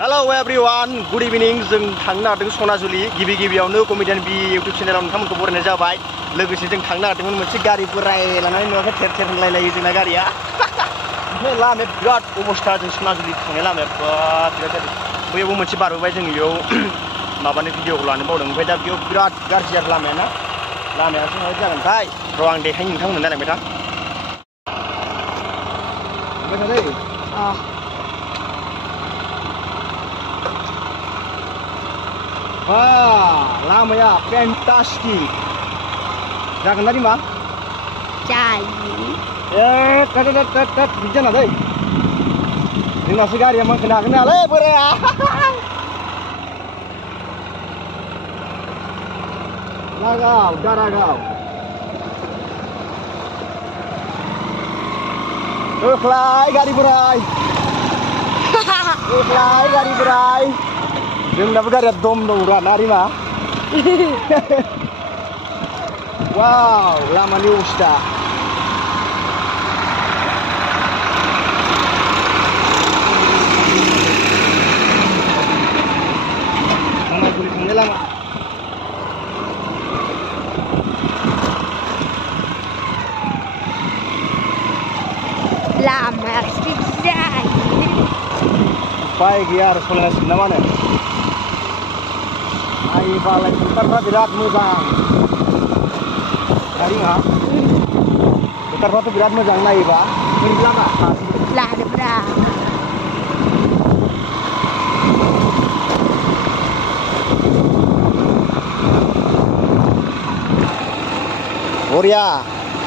Hello everyone, good evening. जों थांनो नागिरदों सनाजुलि गिबियावनो कमेडियान बि इउट्युब चेनेलाव नोंथांमोनखौ बरायनाय जाबाय। लोगोसे जों थांनो नागिरदोंमोन मोनसे गारिफोर रायलायनानै नुवाखै थेर होनलायलायो जोंना गारिया। ओमफ्राय लामाया बिराद अबस्था जों सनाजुलि थांनाय लामाया बिराद गाज्रि। बैयावबो मोनसे बारबोबाय जों इयाव माबानि भिडिअखौ लानो बावदों। ओमफ्राय दा बेयाव बिराद गाज्रि आरो लामाया ना। लामायासो माबायदि जागोनथाय र' आं देखायनो नोंथांमोननो नायलांबाय था। थांबाय थादो। Wah, lamanya fantastic. Jangan tadi mah? Jadi. Tet, bisa nada? Ini nasi gari emang kena le, boleh ya? Lagau, daragau. Uklai gari berai. Uklai gari berai. Belum dapat gari dom dong, nari mah. Wow, lama ni ustaz. Mana kulit ni lama. Lama sekali. Baik ya, Rasulullah mana? Ayo balik putar berat muzang. Hari nggak? Putar berat muzang naik ba? Ini lama. Lah ada berapa? Korea,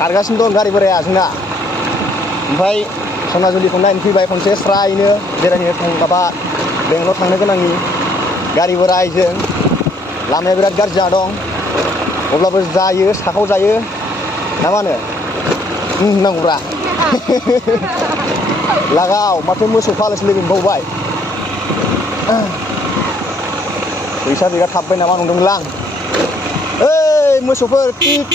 harga sentuh gari berea enggak? Oke, Sanajuliखौ नायनो फैबाय खनसे स्रायनो बेरायनो थांबाबा बेंगलर थांनो गोनांनि गारि बोरायजों लामाया बिराद गाज्रि जाना दं अब्लाबो जायो साखाव जायो ना मा होनो नांगौब्रा लागाव माथो मोसौ फालोसो लोगो मोनबावबाय फैसा बिराद थाबबाय नामा नंदोंमोन आं ओइ मोसौफोर टिट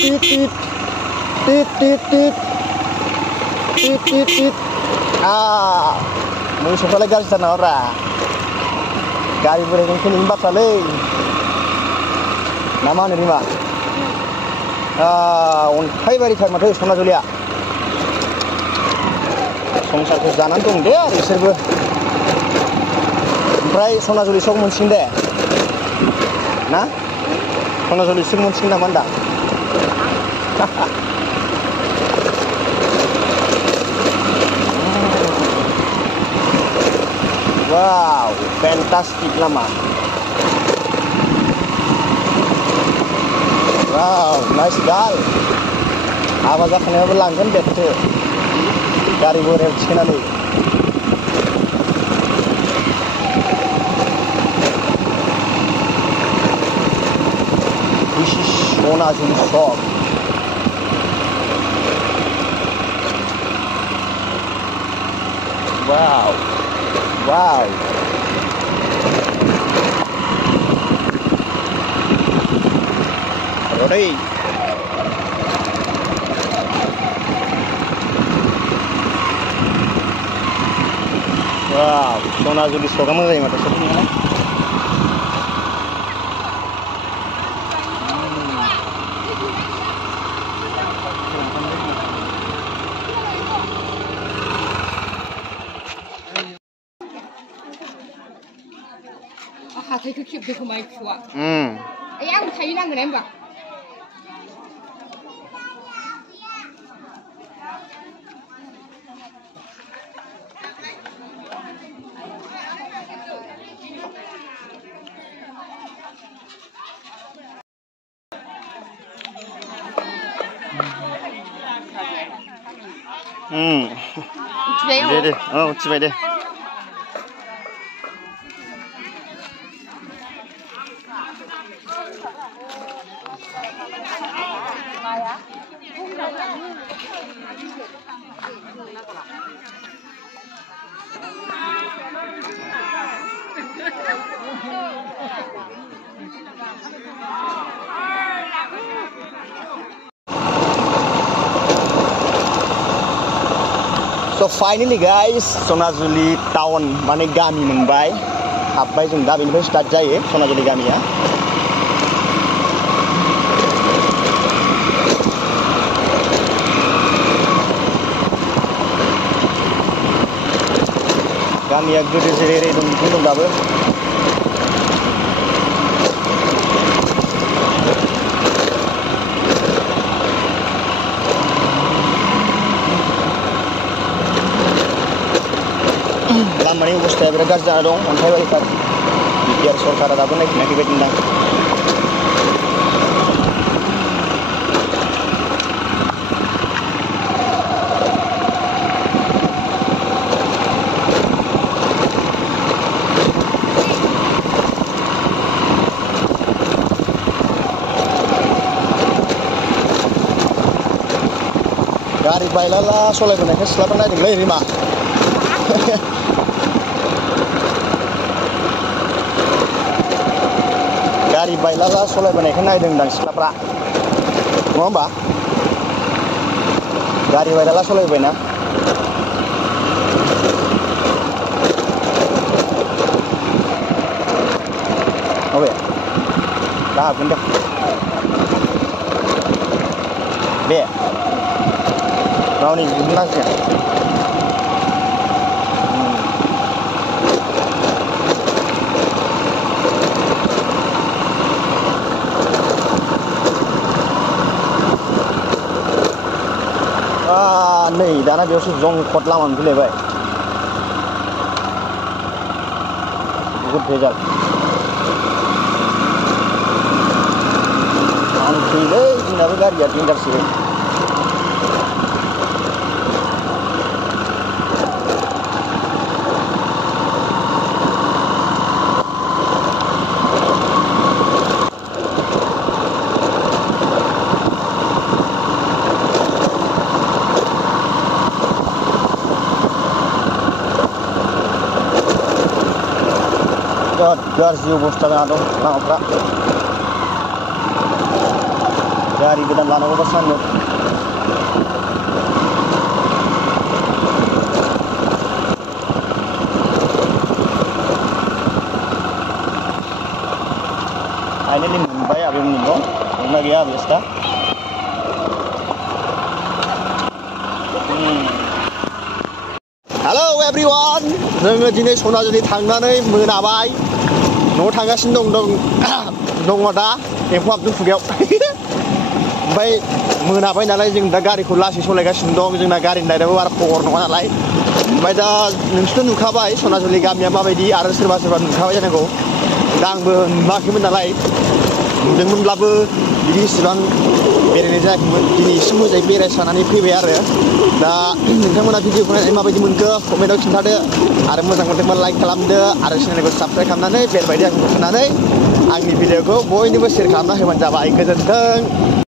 मोसौफ्रालाय गाज्रिथार नामाब्रा गारि बोरायजों फैनायनि बाथ्रालै ना मा होनो रिमा अन्थाइबारिथार माथो सनाजुलिया संसारखौ जानानै दं दे आरो बिसोरबो ओमफ्राय सनाजुलि सक मोनसिगोन दे ना सनाजुलि सक मोनसिगोन नामा होनदां Wow, fantastic lama. Wow, nice guy. Apa zaknya berlanggan betul. Dari borel Cina nih. This is Sanajuli's shop. Wow. Wow. Ready. Wow, Sanajuli's shop kamu lagi mata seperti ini. हाथायखौ खेबदों खोमा इखुआ आइ आं थायो नांगोन होनबा deh oh coba deh So finally guys, Sonazuli town माने गामि मोनबाय हाबबाय जों दा बेनिफ्राय स्टार्ट जायो सनाजुलि गामिया। गामिया गोदो जेरै दं बिदिनो दं दाबो। लामानि अबस्थाया बिराद गाज्रि जाना दं, अन्थाइबारिथार। बिटिआर सरकारा दाबो नायफिनाखै बायदि मोनदां। गारि बायलाला सलायबोनायखाय सिख्लाफ्रा नायदोंलै रिमा। गारि बायलाला सलायबोनायखाय नायदों होनदां सिख्लाफ्रा, नङा होमबा? गारि बायलाला सलायबोबायना। अबे दा हाबगोन दे बे गावनि बिदिनो नांसिगोन। नै दाना बेयावसो जंखट लामा मोनफैलायबाय, बहुद भेजाल। आं फैलै जोंनाबो गारिया डेन्जारसो। बिराद गाज्रि अबस्था जाना दं लामाफ्रा। गारि गोदान लानांगौबा सानदों। फाइनालि मोनबाय आबैमोननि न', दंना गैया आबैया? हेलो एभ्रिवान, जोङो दिनै सनाजुलि थांनानै मोनाबाय। न'आव थांगासिनो दङ दा एम्फौ हाबदों खुगायाव। ओमफ्राय मोनाबाय नालाय जों दा गारिखौ लासै सालायगासिनो दं। जोंना गारिनि लाइटआबो बारा पावार नङा नालाय। ओमफ्राय दा नोंसोरथ' नुखाबाय सनाजुलि गामिया माबायदि, आरो सोरबा सोरबा नुखाबाय जानांगौ। दा आंबो नुवाखैमोन नालाय, नुदोंमोनब्लाबो बिदि इसिबां बेरायनाय जायाखैमोन। दिनै एसे मोजाङै बेरायसानानै फैबाय आरो। दा नोंथांमोना भिडिअखौ नायनानै माबायदि मोनखो कमेन्टआव खिन्थादो, आरो मोजां मोनदोंबा लाइक खालामदो, आरो चेनेलखौ साबस्क्राइब खालामनानै बेल बायदि आंखौ थुनानै आंनि भिडिअखौ बयनोबो शेयार खालामना होबानो जाबाय। गोजोन्थों।